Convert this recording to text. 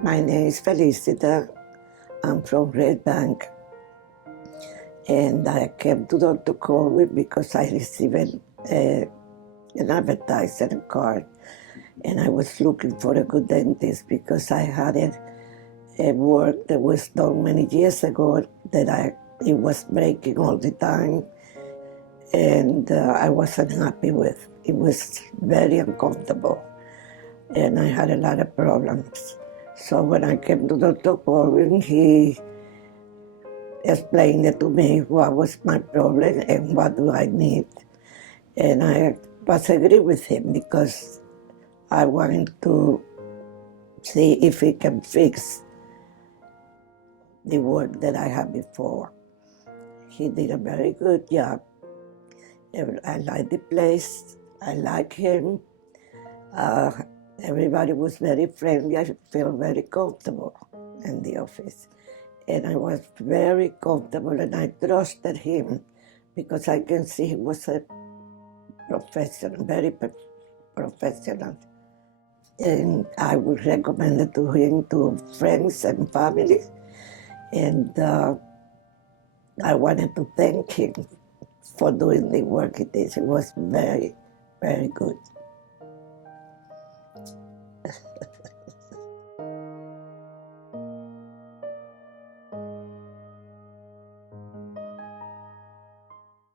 My name is Felicita. I'm from Red Bank. And I came to Dr. Korwin because I received an advertising card. And I was looking for a good dentist because I had a work that was done many years ago that it was breaking all the time. And I wasn't happy with. It was very uncomfortable. And I had a lot of problems. So when I came to Dr. Korwin, he explained it to me what was my problem and what do I need. And I was agree with him because I wanted to see if he can fix the work that I had before. He did a very good job. I like the place. I like him. Everybody was very friendly. I felt very comfortable in the office. And I was very comfortable and I trusted him because I can see he was a professional, very professional. And I would recommend it to him to friends and family. And I wanted to thank him for doing the work he did. It was very, very good.